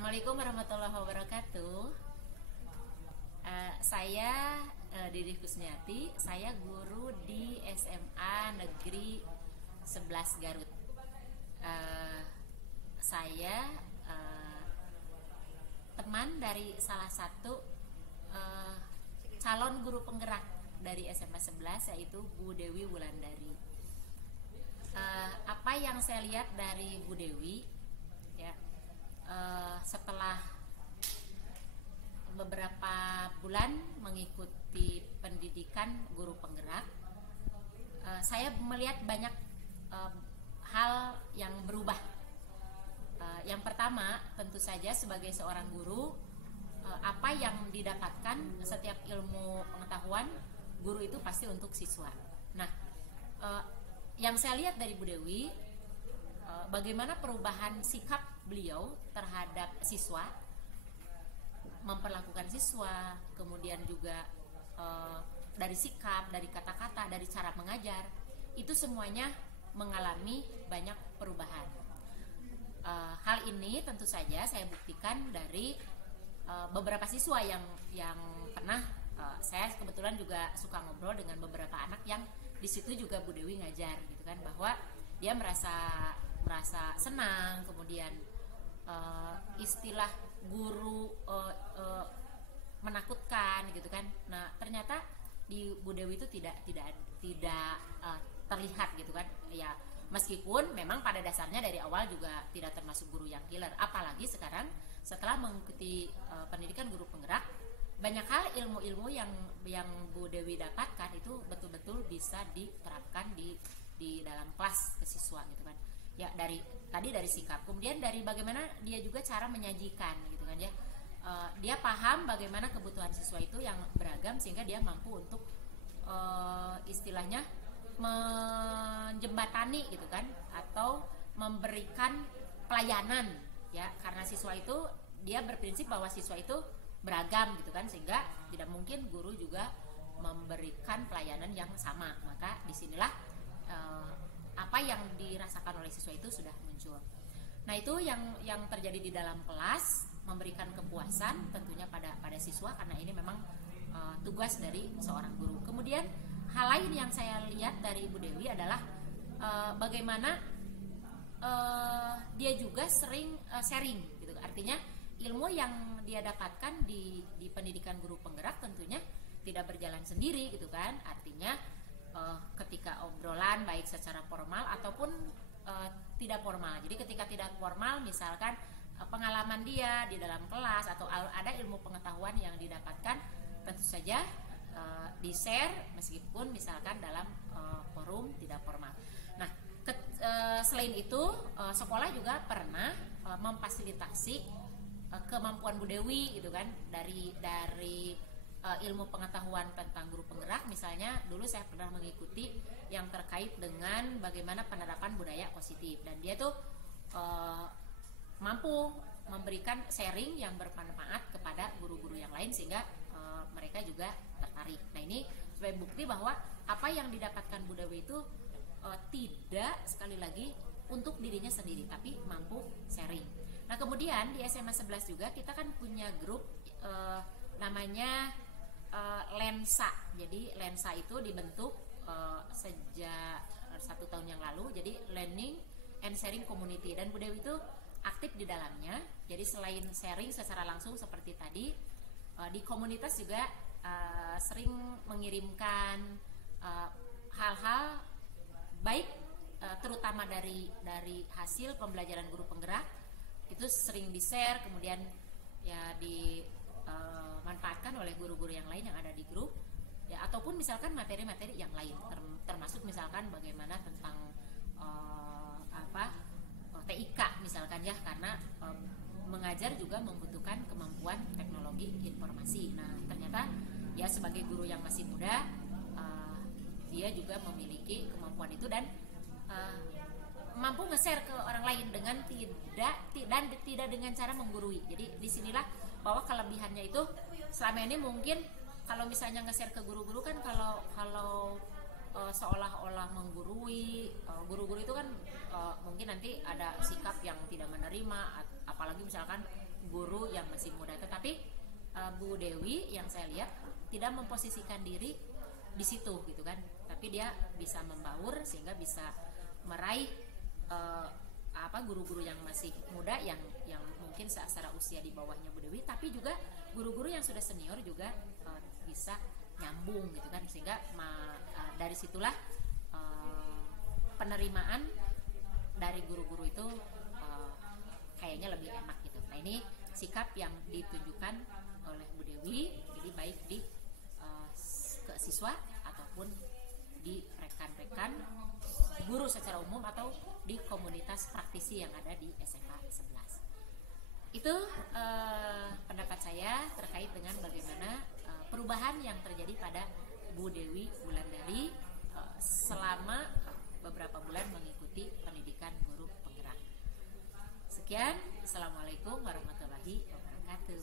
Assalamualaikum warahmatullahi wabarakatuh. Saya Didi Kusniati. Saya guru di SMA Negeri 11 Garut. Saya teman dari salah satu calon guru penggerak dari SMA 11, yaitu Bu Dewi Wulandari. Apa yang saya lihat dari Bu Dewi, ya, setelah beberapa bulan mengikuti pendidikan guru penggerak, saya melihat banyak hal yang berubah. Yang pertama, tentu saja sebagai seorang guru, apa yang didapatkan setiap ilmu pengetahuan guru itu pasti untuk siswa. Nah, yang saya lihat dari Bu Dewi, bagaimana perubahan sikap beliau terhadap siswa, memperlakukan siswa, kemudian juga dari sikap, dari kata-kata, dari cara mengajar, itu semuanya mengalami banyak perubahan. Hal ini tentu saja saya buktikan dari beberapa siswa yang pernah, saya kebetulan juga suka ngobrol dengan beberapa anak yang di situ juga Bu Dewi ngajar, gitu kan, bahwa dia merasa senang. Kemudian istilah guru menakutkan, gitu kan. Nah, ternyata di Bu Dewi itu tidak terlihat, gitu kan. Ya, meskipun memang pada dasarnya dari awal juga tidak termasuk guru yang killer. Apalagi sekarang setelah mengikuti pendidikan guru penggerak, banyak hal ilmu-ilmu yang Bu Dewi dapatkan itu betul-betul bisa diterapkan di dalam kelas ke siswa, gitu kan. Ya, dari sikap, kemudian dari bagaimana dia juga cara menyajikan, gitu kan, ya. Dia paham bagaimana kebutuhan siswa itu yang beragam, sehingga dia mampu untuk istilahnya menjembatani, gitu kan, atau memberikan pelayanan, ya, karena siswa itu, dia berprinsip bahwa siswa itu beragam, gitu kan, sehingga tidak mungkin guru juga memberikan pelayanan yang sama. Maka disinilah apa yang dirasakan oleh siswa itu sudah muncul. Nah, itu yang terjadi di dalam kelas, memberikan kepuasan tentunya pada siswa, karena ini memang tugas dari seorang guru. Kemudian hal lain yang saya lihat dari Ibu Dewi adalah bagaimana dia juga sering sharing, gitu. Artinya ilmu yang dia dapatkan di pendidikan guru penggerak tentunya tidak berjalan sendiri, gitu kan. Artinya ketika obrolan baik secara formal ataupun tidak formal. Jadi ketika tidak formal, misalkan pengalaman dia di dalam kelas atau ada ilmu pengetahuan yang didapatkan, tentu saja di-share meskipun misalkan dalam forum tidak formal. Nah, selain itu, sekolah juga pernah memfasilitasi kemampuan Bu Dewi, gitu kan, dari ilmu pengetahuan tentang guru penggerak. Misalnya dulu saya pernah mengikuti yang terkait dengan bagaimana penerapan budaya positif, dan dia tuh mampu memberikan sharing yang bermanfaat kepada guru-guru yang lain, sehingga mereka juga tertarik. Nah, ini sebagai bukti bahwa apa yang didapatkan Bu Dewi itu tidak, sekali lagi, untuk dirinya sendiri, tapi mampu sharing. Nah, kemudian di SMA 11 juga kita kan punya grup namanya Lensa. Jadi Lensa itu dibentuk sejak 1 tahun yang lalu, jadi Learning and Sharing Community, dan Bu Dewi itu aktif di dalamnya. Jadi selain sharing secara langsung seperti tadi, di komunitas juga sering mengirimkan hal-hal baik, terutama dari hasil pembelajaran guru penggerak, itu sering di-share, kemudian ya dimanfaatkan oleh guru-guru yang lain yang ada di grup, ya, ataupun misalkan materi-materi yang lain, termasuk misalkan bagaimana tentang TIK misalkan, ya, karena mengajar juga membutuhkan kemampuan teknologi informasi. Nah, ternyata ya sebagai guru yang masih muda, dia juga memiliki kemampuan itu dan mampu nge-share ke orang lain dengan tidak dengan cara menggurui. Jadi disinilah bahwa kelebihannya itu selama ini mungkin kalau misalnya nge-share ke guru-guru kan, kalau seolah-olah menggurui. Guru-guru itu kan mungkin nanti ada sikap yang tidak menerima, apalagi misalkan guru yang masih muda. Tetapi Bu Dewi yang saya lihat tidak memposisikan diri di situ gitu kan, tapi dia bisa membaur sehingga bisa meraih guru-guru yang masih muda yang mungkin secara usia di bawahnya Bu Dewi, tapi juga guru-guru yang sudah senior juga bisa nyambung gitu kan, sehingga dari situlah penerimaan dari guru-guru itu kayaknya lebih enak gitu. Nah, ini sikap yang ditunjukkan oleh Bu Dewi, jadi baik di ke siswa ataupun di rekan-rekan guru secara umum atau di komunitas praktisi yang ada di SMA 11. Itu pendapat saya terkait dengan bagaimana perubahan yang terjadi pada Bu Dewi Wulandari selama beberapa bulan mengikuti pendidikan guru penggerak. Sekian, Assalamualaikum warahmatullahi wabarakatuh.